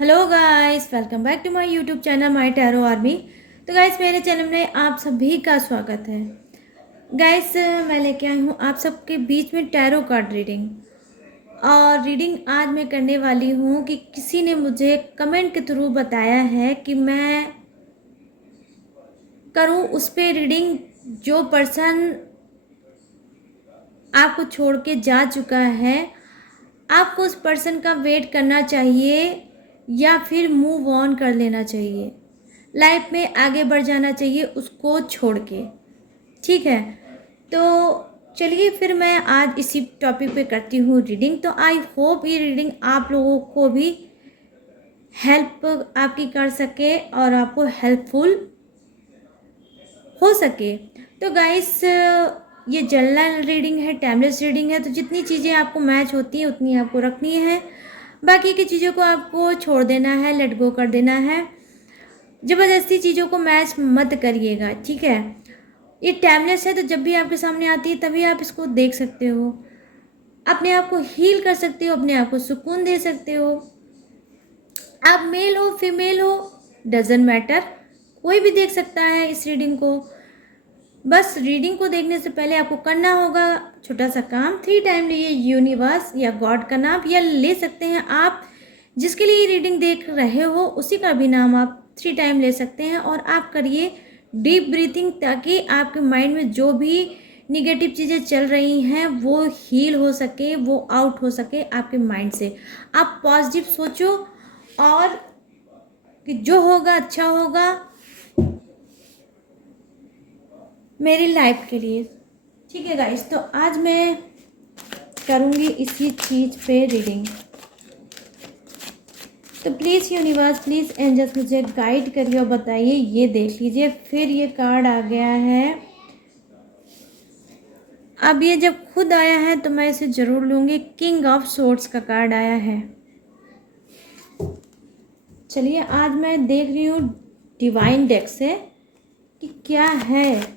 Hello guys, welcome back to my YouTube channel my tarot army. तो guys, मेरे चैनल में आप सभी का स्वागत है। गाइस, मैं लेके आई हूँ आप सबके बीच में टैरो कार्ड रीडिंग। और रीडिंग आज मैं करने वाली हूँ कि किसी ने मुझे कमेंट के थ्रू बताया है कि मैं करूँ उस पर रीडिंग। जो पर्सन आपको छोड़ के जा चुका है, आपको उस पर्सन का वेट करना चाहिए या फिर मूव ऑन कर लेना चाहिए, लाइफ में आगे बढ़ जाना चाहिए उसको छोड़ के। ठीक है, तो चलिए फिर मैं आज इसी टॉपिक पे करती हूँ रीडिंग। तो आई होप ये रीडिंग आप लोगों को भी हेल्प आपकी कर सके और आपको हेल्पफुल हो सके। तो गाइस, ये जनरल रीडिंग है, टाइमलेस रीडिंग है, तो जितनी चीज़ें आपको मैच होती हैं उतनी आपको रखनी है। बाकी की चीज़ों को आपको छोड़ देना है, लेट गो कर देना है। ज़बरदस्ती चीज़ों को मैच मत करिएगा, ठीक है। ये टाइमलेस है, तो जब भी आपके सामने आती है तभी आप इसको देख सकते हो, अपने आप को हील कर सकते हो, अपने आप को सुकून दे सकते हो। आप मेल हो फीमेल हो, डजेंट मैटर, कोई भी देख सकता है इस रीडिंग को। बस रीडिंग को देखने से पहले आपको करना होगा छोटा सा काम। 3 टाइम लिए यूनिवर्स या गॉड का नाम, या ले सकते हैं आप जिसके लिए रीडिंग देख रहे हो उसी का भी नाम आप 3 टाइम ले सकते हैं। और आप करिए डीप ब्रीथिंग, ताकि आपके माइंड में जो भी निगेटिव चीज़ें चल रही हैं वो हील हो सके, वो आउट हो सके आपके माइंड से। आप पॉजिटिव सोचो और कि जो होगा अच्छा होगा मेरी लाइफ के लिए। ठीक है गाइस, तो आज मैं करूँगी इसी चीज़ पे रीडिंग। तो प्लीज़ यूनिवर्स, प्लीज़ एंजल्स मुझे गाइड करिए और बताइए। ये देख लीजिए, फिर ये कार्ड आ गया है। अब ये जब खुद आया है तो मैं इसे ज़रूर लूँगी। किंग ऑफ सोर्ड्स का कार्ड आया है। चलिए, आज मैं देख रही हूँ डिवाइन डेक से कि क्या है,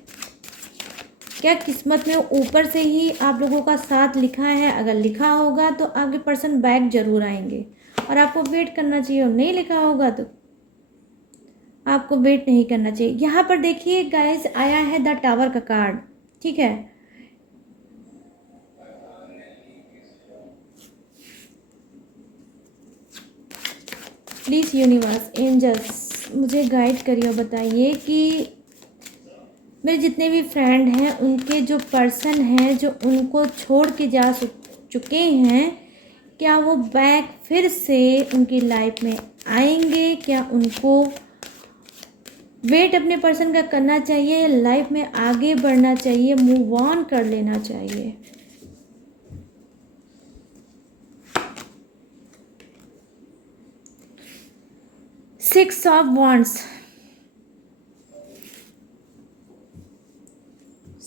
क्या किस्मत में ऊपर से ही आप लोगों का साथ लिखा है। अगर लिखा होगा तो आपके पर्सन बैक जरूर आएंगे और आपको वेट करना चाहिए, और नहीं लिखा होगा तो आपको वेट नहीं करना चाहिए। यहाँ पर देखिए गाइस, आया है द टावर का कार्ड। ठीक है, प्लीज़ यूनिवर्स एंजल्स मुझे गाइड करिए और बताइए कि मेरे जितने भी फ्रेंड हैं उनके जो पर्सन हैं जो उनको छोड़ के जा चुके हैं, क्या वो बैक फिर से उनकी लाइफ में आएंगे? क्या उनको वेट अपने पर्सन का करना चाहिए, लाइफ में आगे बढ़ना चाहिए, मूव ऑन कर लेना चाहिए? Six of wands,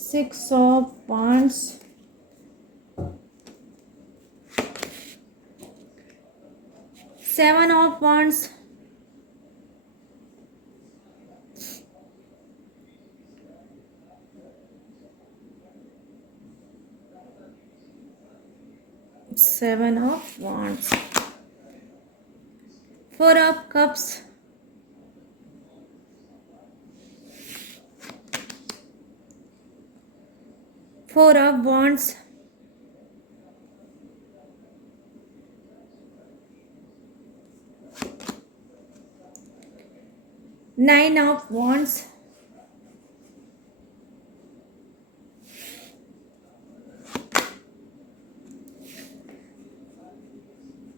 6 of wands, 7 of wands, 7 of wands, 4 of cups, 4 of wands, 9 of wands,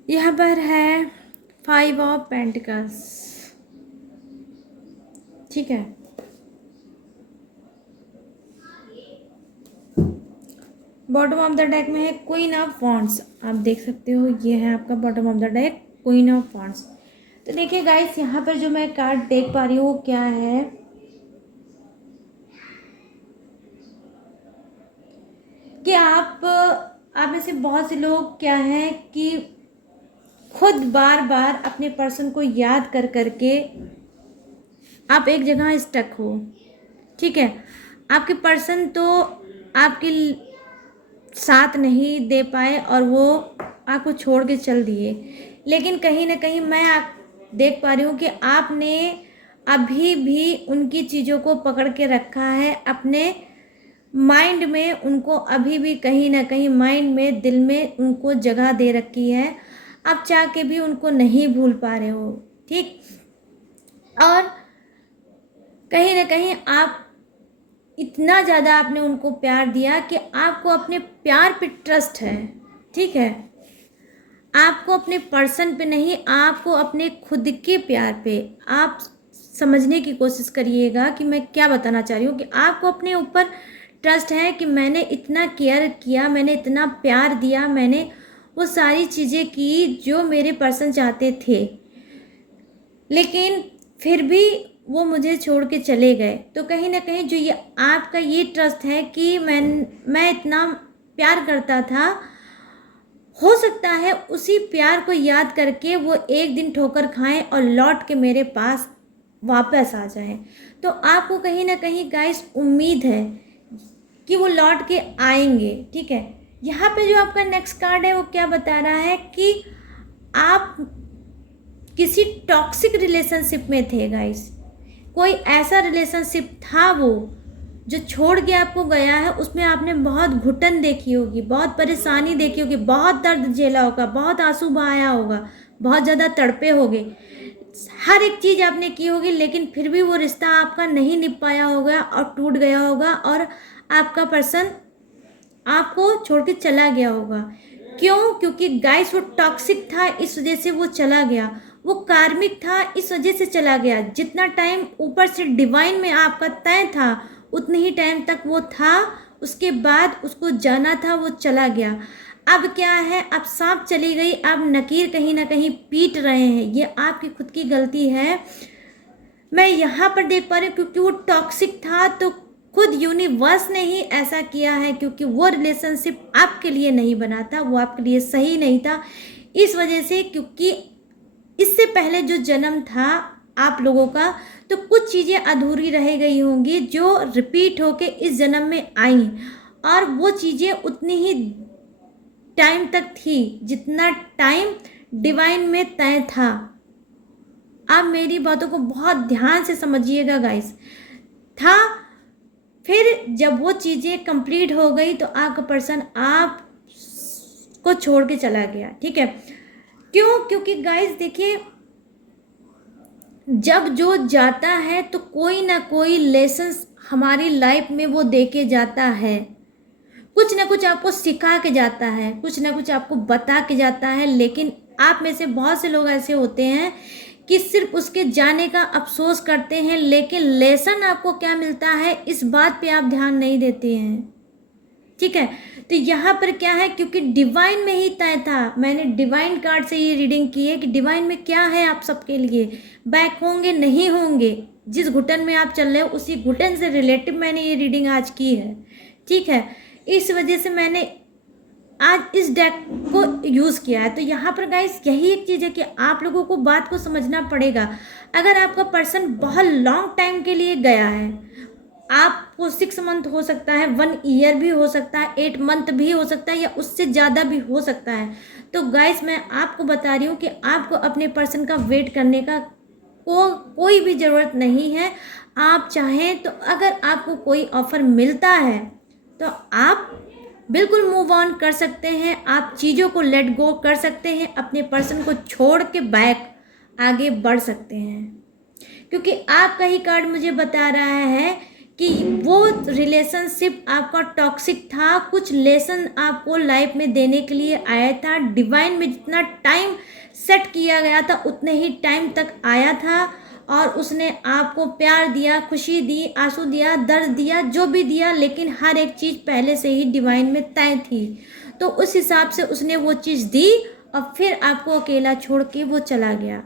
यहाँ पर है 5 ऑफ पेंटिकल्स। ठीक है, बॉटम ऑफ द डेक में है क्वीन ऑफ वॉन्ड्स। आप देख सकते हो, ये है आपका bottom of the deck, queen of wands. तो देखिए गाइस, यहाँ पर जो मैं कार्ड देख पा रही हूँ क्या है कि आप में से बहुत से लोग क्या है कि खुद बार बार अपने पर्सन को याद कर करके आप एक जगह स्टक हो। ठीक है, आपके पर्सन तो आपके साथ नहीं दे पाए और वो आपको छोड़ के चल दिए, लेकिन कहीं ना कहीं मैं देख पा रही हूँ कि आपने अभी भी उनकी चीज़ों को पकड़ के रखा है अपने माइंड में, उनको अभी भी कहीं ना कहीं माइंड में, दिल में उनको जगह दे रखी है। आप चाह के भी उनको नहीं भूल पा रहे हो, ठीक। और कहीं ना कहीं आप इतना ज़्यादा आपने उनको प्यार दिया कि आपको अपने प्यार पे ट्रस्ट है, ठीक है। आपको अपने पर्सन पे नहीं, आपको अपने खुद के प्यार पे। आप समझने की कोशिश करिएगा कि मैं क्या बताना चाह रही हूँ, कि आपको अपने ऊपर ट्रस्ट है कि मैंने इतना केयर किया, मैंने इतना प्यार दिया, मैंने वो सारी चीज़ें की जो मेरे पर्सन चाहते थे, लेकिन फिर भी वो मुझे छोड़ के चले गए। तो कहीं ना कहीं जो ये आपका ये ट्रस्ट है कि मैं इतना प्यार करता था, हो सकता है उसी प्यार को याद करके वो एक दिन ठोकर खाएं और लौट के मेरे पास वापस आ जाएं। तो आपको कहीं ना कहीं गाइस उम्मीद है कि वो लौट के आएंगे, ठीक है। यहाँ पे जो आपका नेक्स्ट कार्ड है वो क्या बता रहा है कि आप किसी टॉक्सिक रिलेशनशिप में थे गाइस। कोई ऐसा रिलेशनशिप था वो जो छोड़ के आपको गया है, उसमें आपने बहुत घुटन देखी होगी, बहुत परेशानी देखी होगी, बहुत दर्द झेला होगा, बहुत आंसू बहाया होगा, बहुत ज़्यादा तड़पे होगे, हर एक चीज़ आपने की होगी, लेकिन फिर भी वो रिश्ता आपका नहीं निभ पाया होगा और टूट गया होगा और आपका पर्सन आपको छोड़ के चला गया होगा। क्यों? क्योंकि गाइस वो टॉक्सिक था, इस वजह से वो चला गया। वो कार्मिक था, इस वजह से चला गया। जितना टाइम ऊपर से डिवाइन में आपका तय था उतने ही टाइम तक वो था, उसके बाद उसको जाना था, वो चला गया। अब क्या है, अब सांप चली गई, अब नकीर कहीं ना कहीं पीट रहे हैं। ये आपकी खुद की गलती है, मैं यहाँ पर देख पा रही हूँ, क्योंकि वो टॉक्सिक था तो खुद यूनिवर्स ने ही ऐसा किया है, क्योंकि वो रिलेशनशिप आपके लिए नहीं बना था, वो आपके लिए सही नहीं था। इस वजह से, क्योंकि इससे पहले जो जन्म था आप लोगों का, तो कुछ चीज़ें अधूरी रह गई होंगी जो रिपीट होके इस जन्म में आई, और वो चीज़ें उतनी ही टाइम तक थी जितना टाइम डिवाइन में तय था। आप मेरी बातों को बहुत ध्यान से समझिएगा गाइस। था, फिर जब वो चीज़ें कंप्लीट हो गई तो आपका पर्सन आप को छोड़ के चला गया, ठीक है। क्यों? क्योंकि गाइस देखिए, जब जो जाता है तो कोई ना कोई लेसन्स हमारी लाइफ में वो दे के जाता है, कुछ ना कुछ आपको सिखा के जाता है, कुछ ना कुछ आपको बता के जाता है। लेकिन आप में से बहुत से लोग ऐसे होते हैं कि सिर्फ उसके जाने का अफसोस करते हैं, लेकिन लेसन आपको क्या मिलता है इस बात पे आप ध्यान नहीं देते हैं, ठीक है। तो यहाँ पर क्या है, क्योंकि डिवाइन में ही तय था, मैंने डिवाइन कार्ड से ये रीडिंग की है कि डिवाइन में क्या है आप सबके लिए, बैक होंगे नहीं होंगे, जिस घुटन में आप चल रहे हो उसी घुटन से रिलेटिव मैंने ये रीडिंग आज की है, ठीक है। इस वजह से मैंने आज इस डेक को यूज़ किया है। तो यहाँ पर गाइस यही एक चीज़ है कि आप लोगों को बात को समझना पड़ेगा। अगर आपका पर्सन बहुत लॉन्ग टाइम के लिए गया है, आपको 6 मंथ हो सकता है, 1 ईयर भी हो सकता है, 8 मंथ भी हो सकता है, या उससे ज़्यादा भी हो सकता है। तो गाइस मैं आपको बता रही हूँ कि आपको अपने पर्सन का वेट करने का कोई भी ज़रूरत नहीं है। आप चाहें तो अगर आपको कोई ऑफ़र मिलता है तो आप बिल्कुल मूव ऑन कर सकते हैं, आप चीज़ों को लेट गो कर सकते हैं, अपने पर्सन को छोड़ के बैक आगे बढ़ सकते हैं। क्योंकि आपका ही कार्ड मुझे बता रहा है कि वो रिलेशनशिप आपका टॉक्सिक था, कुछ लेसन आपको लाइफ में देने के लिए आया था। डिवाइन में जितना टाइम सेट किया गया था उतने ही टाइम तक आया था, और उसने आपको प्यार दिया, खुशी दी, आंसू दिया, दर्द दिया, जो भी दिया, लेकिन हर एक चीज़ पहले से ही डिवाइन में तय थी। तो उस हिसाब से उसने वो चीज़ दी और फिर आपको अकेला छोड़ के वो चला गया।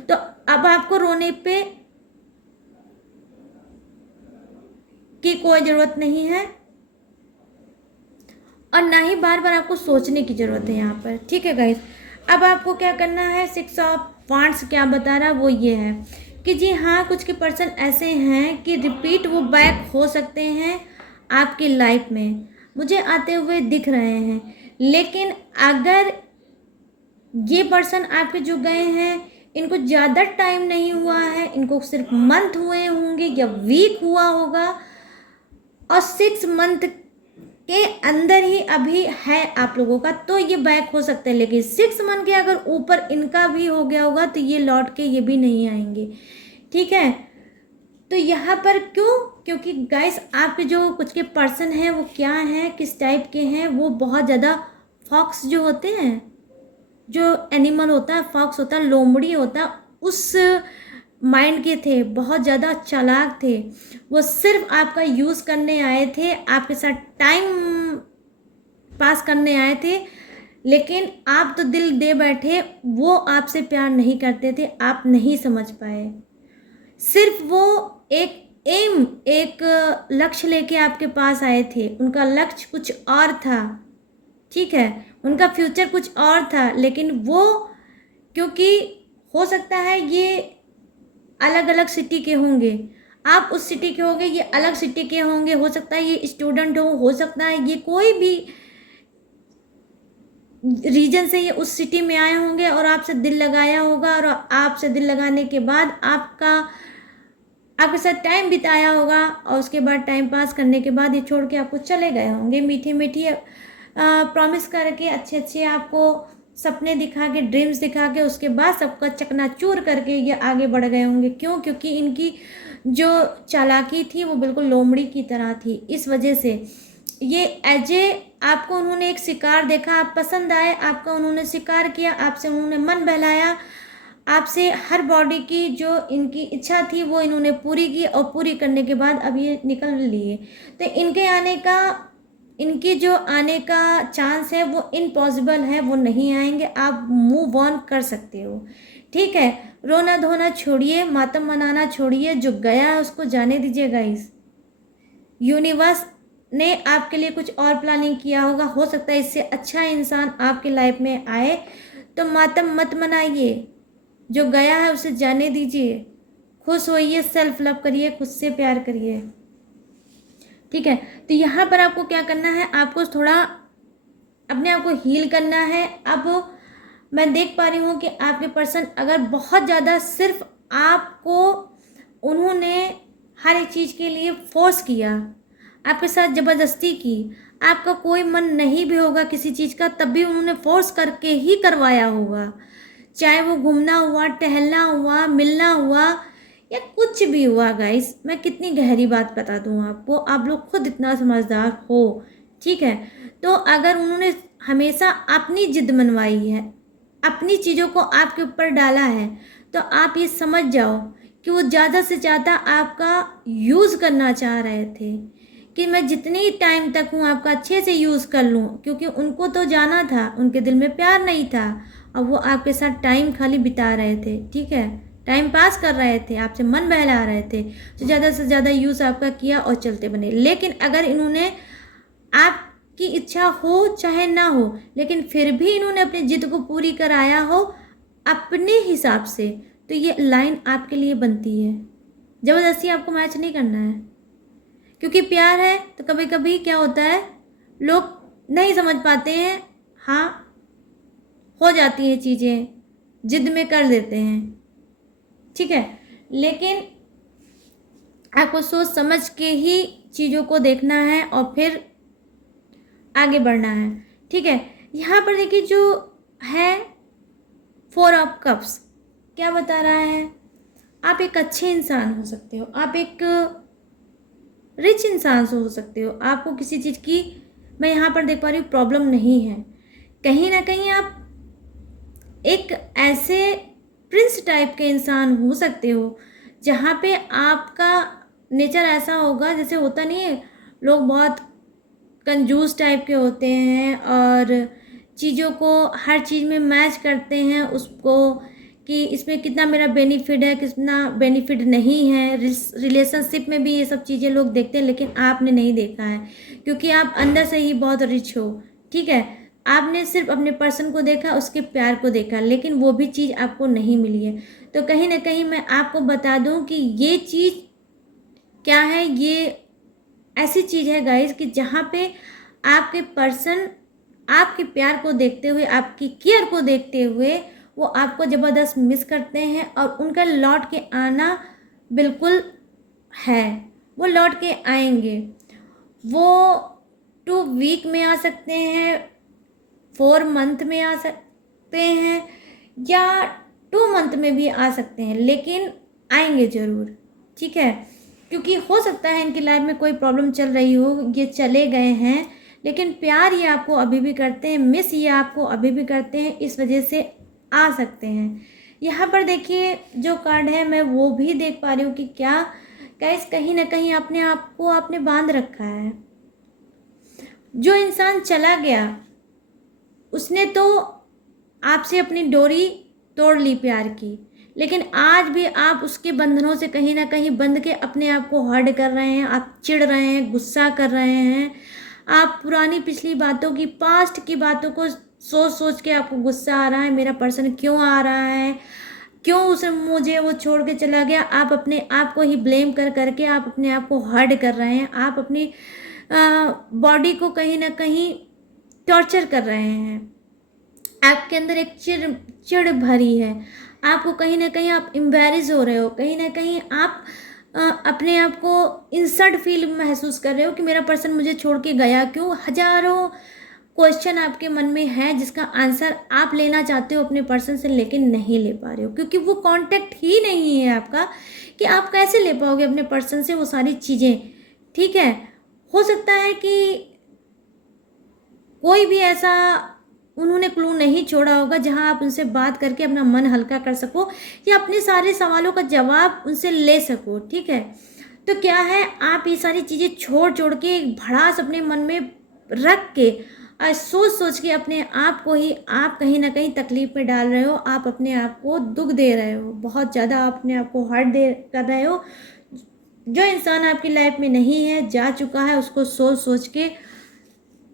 तो अब आपको रोने पे की कोई ज़रूरत नहीं है, और ना ही बार बार आपको सोचने की ज़रूरत है यहाँ पर, ठीक है गाइस। अब आपको क्या करना है, 6 ऑफ वांड्स क्या बता रहा है वो ये है कि जी हाँ, कुछ के पर्सन ऐसे हैं कि रिपीट वो बैक हो सकते हैं आपकी लाइफ में, मुझे आते हुए दिख रहे हैं। लेकिन अगर ये पर्सन आपके जो गए हैं इनको ज़्यादा टाइम नहीं हुआ है, इनको सिर्फ मंथ हुए होंगे या वीक हुआ होगा, और 6 मंथ के अंदर ही अभी है आप लोगों का, तो ये बैक हो सकते हैं। लेकिन 6 मंथ के अगर ऊपर इनका भी हो गया होगा तो ये लौट के ये भी नहीं आएंगे, ठीक है। तो यहाँ पर क्यों, क्योंकि गाइस आपके जो कुछ के पर्सन हैं वो क्या हैं, किस टाइप के हैं, वो बहुत ज़्यादा फॉक्स जो होते हैं, जो एनिमल होता है, फॉक्स होता है, लोमड़ी होता है, उस माइंड के थे, बहुत ज़्यादा चालाक थे। वो सिर्फ आपका यूज़ करने आए थे, आपके साथ टाइम पास करने आए थे, लेकिन आप तो दिल दे बैठे, वो आपसे प्यार नहीं करते थे, आप नहीं समझ पाए। सिर्फ वो एक लक्ष्य लेके आपके पास आए थे, उनका लक्ष्य कुछ और था, ठीक है, उनका फ्यूचर कुछ और था। लेकिन वो, क्योंकि हो सकता है ये अलग अलग सिटी के होंगे, आप उस सिटी के होंगे, ये अलग सिटी के होंगे, हो सकता है ये स्टूडेंट हो सकता है ये कोई भी रीजन से ये उस सिटी में आए होंगे और आपसे दिल लगाया होगा, और आपसे दिल लगाने के बाद आपके साथ टाइम बिताया होगा, और उसके बाद टाइम पास करने के बाद ये छोड़ के आपको चले गए होंगे, मीठी मीठी प्रॉमिस करके, अच्छे अच्छे आपको सपने दिखा के, ड्रीम्स दिखा के, उसके बाद सबका चकनाचूर करके ये आगे बढ़ गए होंगे। क्यों? क्योंकि इनकी जो चालाकी थी वो बिल्कुल लोमड़ी की तरह थी। इस वजह से ये एज ए आपको उन्होंने एक शिकार देखा, आप पसंद आए, आपका उन्होंने शिकार किया, आपसे उन्होंने मन बहलाया, आपसे हर बॉडी की जो इनकी इच्छा थी वो इन्होंने पूरी की, और पूरी करने के बाद अब ये निकल लिए। तो इनके जो आने का चांस है वो इम्पॉसिबल है, वो नहीं आएंगे, आप मूव ऑन कर सकते हो, ठीक है। रोना धोना छोड़िए, मातम मनाना छोड़िए, जो गया है उसको जाने दीजिए गाइस। यूनिवर्स ने आपके लिए कुछ और प्लानिंग किया होगा, हो सकता है इससे अच्छा इंसान आपके लाइफ में आए, तो मातम मत मनाइए, जो गया है उसे जाने दीजिए, खुश होइए, सेल्फ लव करिए, खुद से प्यार करिए, ठीक है। तो यहाँ पर आपको क्या करना है, आपको थोड़ा अपने आप को हील करना है। अब मैं देख पा रही हूँ कि आपके पर्सन अगर बहुत ज़्यादा सिर्फ आपको उन्होंने हर एक चीज़ के लिए फोर्स किया, आपके साथ ज़बरदस्ती की, आपका कोई मन नहीं भी होगा किसी चीज़ का, तब भी उन्होंने फोर्स करके ही करवाया होगा, चाहे वो घूमना हुआ, टहलना हुआ, मिलना हुआ, या कुछ भी हुआ गाइस। मैं कितनी गहरी बात बता दूँ आपको, आप लोग खुद इतना समझदार हो, ठीक है। तो अगर उन्होंने हमेशा अपनी जिद मनवाई है, अपनी चीज़ों को आपके ऊपर डाला है, तो आप ये समझ जाओ कि वो ज़्यादा से ज़्यादा आपका यूज़ करना चाह रहे थे, कि मैं जितनी टाइम तक हूँ आपका अच्छे से यूज़ कर लूँ, क्योंकि उनको तो जाना था, उनके दिल में प्यार नहीं था, और वो आपके साथ टाइम खाली बिता रहे थे, ठीक है, टाइम पास कर रहे थे, आपसे मन बहला रहे थे, तो ज़्यादा से ज़्यादा यूज़ आपका किया और चलते बने। लेकिन अगर इन्होंने आपकी इच्छा हो चाहे ना हो, लेकिन फिर भी इन्होंने अपनी जिद को पूरी कराया हो अपने हिसाब से, तो ये लाइन आपके लिए बनती है। ज़बरदस्ती आपको मैच नहीं करना है, क्योंकि प्यार है तो कभी कभी क्या होता है, लोग नहीं समझ पाते हैं, हाँ हो जाती हैं चीज़ें, जिद में कर देते हैं, ठीक है। लेकिन आपको सोच समझ के ही चीज़ों को देखना है और फिर आगे बढ़ना है, ठीक है। यहाँ पर देखिए जो है 4 ऑफ कप्स क्या बता रहा है, आप एक अच्छे इंसान हो सकते हो, आप एक रिच इंसान हो सकते हो, आपको किसी चीज़ की, मैं यहाँ पर देख पा रही हूँ, प्रॉब्लम नहीं है। कहीं ना कहीं आप एक ऐसे प्रिंस टाइप के इंसान हो सकते हो जहाँ पे आपका नेचर ऐसा होगा, जैसे होता नहीं है, लोग बहुत कंजूस टाइप के होते हैं और चीज़ों को हर चीज़ में मैच करते हैं उसको, कि इसमें कितना मेरा बेनिफिट है, कितना बेनिफिट नहीं है। रिलेशनशिप में भी ये सब चीज़ें लोग देखते हैं, लेकिन आपने नहीं देखा है, क्योंकि आप अंदर से ही बहुत रिच हो, ठीक है। आपने सिर्फ अपने पर्सन को देखा, उसके प्यार को देखा, लेकिन वो भी चीज़ आपको नहीं मिली है। तो कहीं ना कहीं मैं आपको बता दूं कि ये चीज़ क्या है, ये ऐसी चीज़ है गाइस कि जहाँ पे आपके पर्सन आपके प्यार को देखते हुए, आपकी केयर को देखते हुए, वो आपको ज़बरदस्त मिस करते हैं और उनका लौट के आना बिल्कुल है, वो लौट के आएंगे। वो 2 वीक में आ सकते हैं, 4 मंथ में आ सकते हैं या 2 मंथ में भी आ सकते हैं, लेकिन आएंगे ज़रूर, ठीक है। क्योंकि हो सकता है इनकी लाइफ में कोई प्रॉब्लम चल रही हो, ये चले गए हैं, लेकिन प्यार ये आपको अभी भी करते हैं, मिस ये आपको अभी भी करते हैं, इस वजह से आ सकते हैं। यहाँ पर देखिए जो कार्ड है मैं वो भी देख पा रही हूँ कि क्या गाइस कहीं ना कहीं अपने आप को आपने बांध रखा है। जो इंसान चला गया उसने तो आपसे अपनी डोरी तोड़ ली प्यार की, लेकिन आज भी आप उसके बंधनों से कहीं ना कहीं बंध के अपने आप को हर्ट कर रहे हैं, आप चिढ़ रहे हैं, गुस्सा कर रहे हैं, आप पुरानी पिछली बातों की, पास्ट की बातों को सोच सोच के आपको गुस्सा आ रहा है, मेरा पर्सन क्यों आ रहा है, क्यों उसे मुझे वो छोड़ के चला गया। आप अपने आप को ही ब्लेम कर करके आप अपने आप को हर्ट कर रहे हैं, आप अपनी बॉडी को कहीं ना कहीं टॉर्चर कर रहे हैं। आपके अंदर एक चिढ़ भरी है, आपको कहीं ना कहीं आप एम्बैरेस हो रहे हो, कहीं ना कहीं आप अपने आप को इंसल्ट फील महसूस कर रहे हो कि मेरा पर्सन मुझे छोड़ के गया क्यों। हजारों क्वेश्चन आपके मन में है जिसका आंसर आप लेना चाहते हो अपने पर्सन से, लेकिन नहीं ले पा रहे हो क्योंकि वो कांटेक्ट ही नहीं है आपका, कि आप कैसे ले पाओगे अपने पर्सन से वो सारी चीज़ें, ठीक है। हो सकता है कि कोई भी ऐसा उन्होंने क्लू नहीं छोड़ा होगा जहां आप उनसे बात करके अपना मन हल्का कर सको या अपने सारे सवालों का जवाब उनसे ले सको, ठीक है। तो क्या है, आप ये सारी चीज़ें छोड़ छोड़ के एक भड़ास अपने मन में रख के और सोच सोच के अपने आप को ही आप कहीं ना कहीं तकलीफ में डाल रहे हो, आप अपने आप को दुख दे रहे हो, बहुत ज़्यादा अपने आप को हर्ट दे कर रहे हो। जो इंसान आपकी लाइफ में नहीं है, जा चुका है, उसको सोच सोच के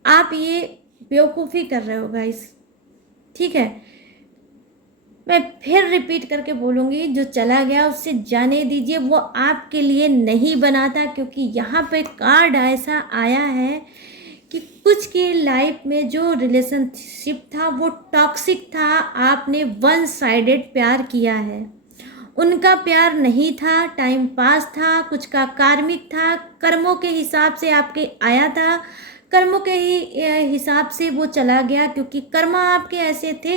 आप ये बेवकूफ़ी कर रहे हो गाइस, ठीक है। मैं फिर रिपीट करके बोलूँगी, जो चला गया उससे जाने दीजिए, वो आपके लिए नहीं बना था। क्योंकि यहाँ पे कार्ड ऐसा आया है कि कुछ की लाइफ में जो रिलेशनशिप था वो टॉक्सिक था, आपने वन साइडेड प्यार किया है, उनका प्यार नहीं था, टाइम पास था, कुछ का कार्मिक था, कर्मों के हिसाब से आपके आया था, कर्मों के ही हिसाब से वो चला गया। क्योंकि कर्म आपके ऐसे थे,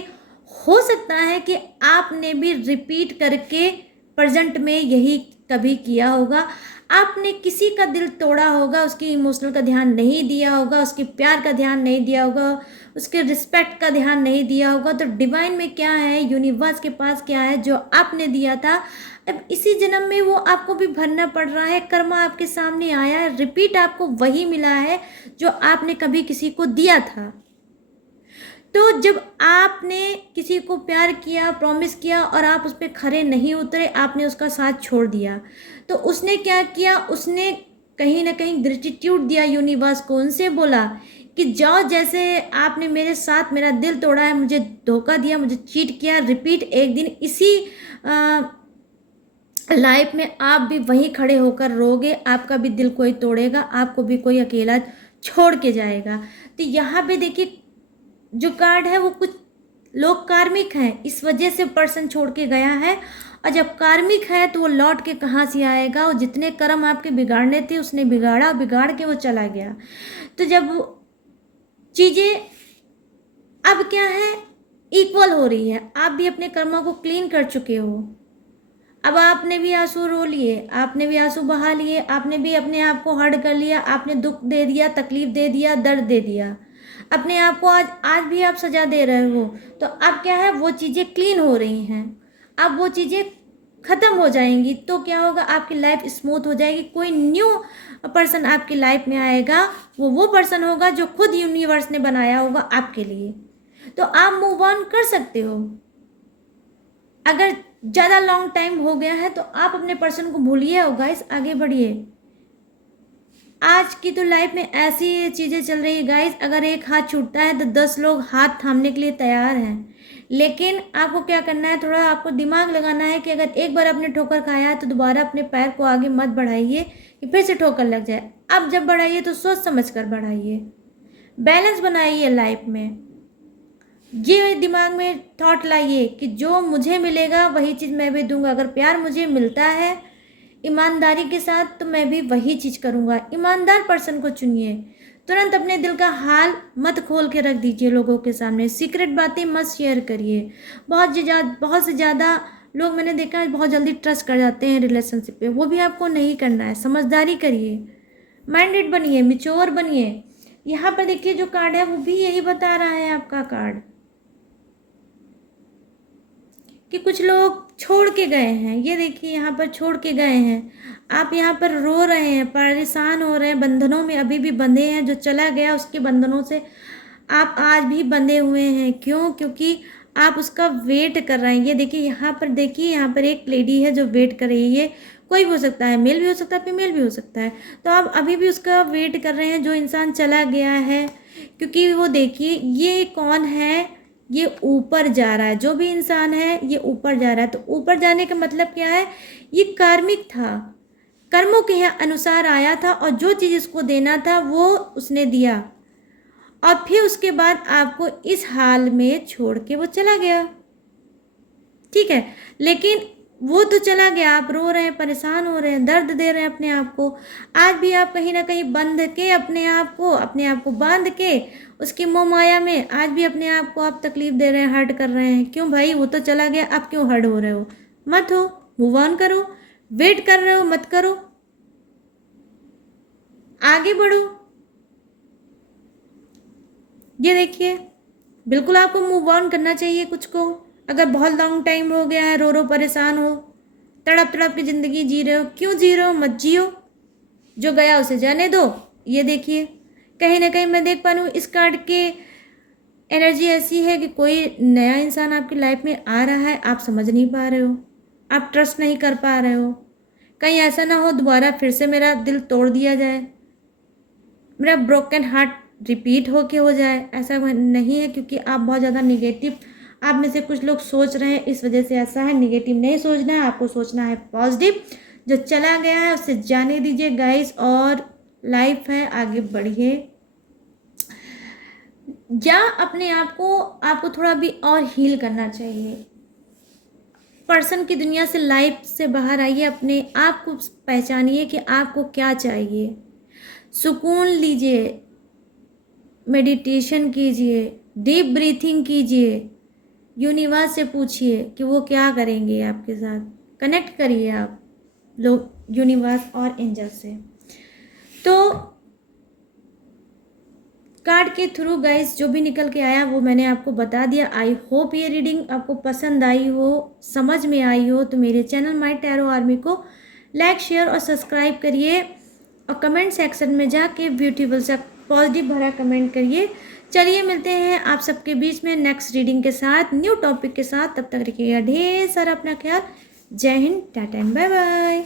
हो सकता है कि आपने भी रिपीट करके प्रेजेंट में यही कभी किया होगा, आपने किसी का दिल तोड़ा होगा, उसकी इमोशनल का ध्यान नहीं दिया होगा, उसके प्यार का ध्यान नहीं दिया होगा, उसके रिस्पेक्ट का ध्यान नहीं दिया होगा। तो डिवाइन में क्या है, यूनिवर्स के पास क्या है, जो आपने दिया था अब इसी जन्म में वो आपको भी भरना पड़ रहा है। कर्म आपके सामने आया है, रिपीट आपको वही मिला है जो आपने कभी किसी को दिया था। तो जब आपने किसी को प्यार किया, प्रॉमिस किया और आप उस पर खरे नहीं उतरे, आपने उसका साथ छोड़ दिया, तो उसने क्या किया, उसने कहीं ना कहीं ग्रेटिट्यूड दिया यूनिवर्स को, उनसे बोला कि जाओ, जैसे आपने मेरे साथ मेरा दिल तोड़ा है, मुझे धोखा दिया, मुझे चीट किया, रिपीट एक दिन इसी लाइफ में आप भी वहीं खड़े होकर रोगे, आपका भी दिल कोई तोड़ेगा, आपको भी कोई अकेला छोड़ के जाएगा। तो यहाँ पे देखिए जो कार्ड है वो कुछ लोग कार्मिक हैं, इस वजह से पर्सन छोड़ के गया है। और जब कार्मिक है तो वो लौट के कहाँ से आएगा, और जितने कर्म आपके बिगाड़ने थे उसने बिगाड़ा, बिगाड़ के वो चला गया। तो जब चीज़ें अब क्या है, इक्वल हो रही है, आप भी अपने कर्मों को क्लीन कर चुके हो, अब आपने भी आंसू रो लिए, आपने भी आंसू बहा लिए, आपने भी अपने आप को हर्ट कर लिया, आपने दुख दे दिया, तकलीफ दे दिया, दर्द दे दिया, अपने आप को आज भी आप सजा दे रहे हो। तो अब क्या है, वो चीज़ें क्लीन हो रही हैं, अब वो चीज़ें ख़त्म हो जाएंगी। तो क्या होगा, आपकी लाइफ स्मूथ हो जाएगी, कोई न्यू पर्सन आपकी लाइफ में आएगा, वो पर्सन होगा जो खुद यूनिवर्स ने बनाया होगा आपके लिए। तो आप मूव ऑन कर सकते हो। अगर ज़्यादा लॉन्ग टाइम हो गया है तो आप अपने पर्सन को भूलिए और गाइस आगे बढ़िए। आज की तो लाइफ में ऐसी चीज़ें चल रही है गाइस, अगर एक हाथ छूटता है तो 10 लोग हाथ थामने के लिए तैयार हैं। लेकिन आपको क्या करना है, थोड़ा आपको दिमाग लगाना है कि अगर एक बार आपने ठोकर खाया है तो दोबारा अपने पैर को आगे मत बढ़ाइए कि फिर से ठोकर लग जाए। अब जब बढ़ाइए तो सोच समझ कर बढ़ाइए, बैलेंस बनाइए लाइफ में। ये दिमाग में थॉट लाइए कि जो मुझे मिलेगा वही चीज़ मैं भी दूंगा। अगर प्यार मुझे मिलता है ईमानदारी के साथ तो मैं भी वही चीज़ करूँगा। ईमानदार पर्सन को चुनिए। तुरंत अपने दिल का हाल मत खोल के रख दीजिए लोगों के सामने। सीक्रेट बातें मत शेयर करिए। बहुत से ज़्यादा लोग मैंने देखा है बहुत जल्दी ट्रस्ट कर जाते हैं रिलेशनशिप पे, वो भी आपको नहीं करना है। समझदारी करिए, माइंडेड बनिए, मिच्योर बनिए। यहाँ पर देखिए जो कार्ड है वो भी यही बता रहा है आपका कार्ड कि कुछ लोग छोड़ के गए हैं। ये देखिए यहाँ पर छोड़ के गए हैं। आप यहाँ पर रो रहे हैं, परेशान हो रहे हैं, बंधनों में अभी भी बंधे हैं। जो चला गया उसके बंधनों से आप आज भी बंधे हुए हैं। क्यों? क्योंकि आप उसका वेट कर रहे हैं। ये देखिए यहाँ पर एक लेडी है जो वेट कर रही है। कोई भी हो सकता है, मेल भी हो सकता है, फीमेल भी हो सकता है। तो आप अभी भी उसका वेट कर रहे हैं जो इंसान चला गया है। क्योंकि वो देखिए ये कौन है, ये ऊपर जा रहा है। जो भी इंसान है ये ऊपर जा रहा है। तो ऊपर जाने का मतलब क्या है? ये कार्मिक था, कर्मों के अनुसार आया था और जो चीज़ इसको देना था वो उसने दिया और फिर उसके बाद आपको इस हाल में छोड़ के वो चला गया। ठीक है, लेकिन वो तो चला गया, आप रो रहे हैं, परेशान हो रहे हैं, दर्द दे रहे हैं अपने आप को। आज भी आप कहीं ना कहीं बंध के अपने आप को बांध के उसकी मोह माया में आज भी अपने आप को आप तकलीफ दे रहे हैं, हर्ट कर रहे हैं। क्यों भाई? वो तो चला गया, आप क्यों हर्ट हो रहे हो? मत हो, मूव ऑन करो। वेट कर रहे हो, मत करो, आगे बढ़ो। ये देखिए बिल्कुल आपको मूव ऑन करना चाहिए कुछ को। अगर बहुत लॉन्ग टाइम हो गया है, रो रो परेशान हो, तड़प तड़प की ज़िंदगी जी रहे हो, क्यों जी रहे हो? मत जियो, जो गया उसे जाने दो। ये देखिए कहीं ना कहीं मैं देख पा रही हूँ इस कार्ड के एनर्जी ऐसी है कि कोई नया इंसान आपकी लाइफ में आ रहा है, आप समझ नहीं पा रहे हो, आप ट्रस्ट नहीं कर पा रहे हो। कहीं ऐसा ना हो दोबारा फिर से मेरा दिल तोड़ दिया जाए, मेरा ब्रोकन हार्ट रिपीट होके हो जाए। ऐसा नहीं है, क्योंकि आप बहुत ज़्यादा निगेटिव, आप में से कुछ लोग सोच रहे हैं, इस वजह से ऐसा है। निगेटिव नहीं सोचना है, आपको सोचना है पॉजिटिव। जो चला गया है उसे जाने दीजिए गाइस, और लाइफ है, आगे बढ़िए। या अपने आप को आपको थोड़ा भी और हील करना चाहिए। पर्सन की दुनिया से, लाइफ से बाहर आइए, अपने आप को पहचानिए कि आपको क्या चाहिए। सुकून लीजिए, मेडिटेशन कीजिए, डीप ब्रीथिंग कीजिए, यूनिवर्स से पूछिए कि वो क्या करेंगे आपके साथ। कनेक्ट करिए आप लोग यूनिवर्स और एंजल से। तो कार्ड के थ्रू गाइस जो भी निकल के आया वो मैंने आपको बता दिया। आई होप ये रीडिंग आपको पसंद आई हो, समझ में आई हो। तो मेरे चैनल माय टैरो आर्मी को लाइक, शेयर और सब्सक्राइब करिए और कमेंट सेक्शन में जाके ब्यूटीफुल सा पॉजिटिव भरा कमेंट करिए। चलिए मिलते हैं आप सबके बीच में नेक्स्ट रीडिंग के साथ, न्यू टॉपिक के साथ। तब तक रखिएगा ढेर सारा अपना ख्याल। Jai Hind, tata and bye bye.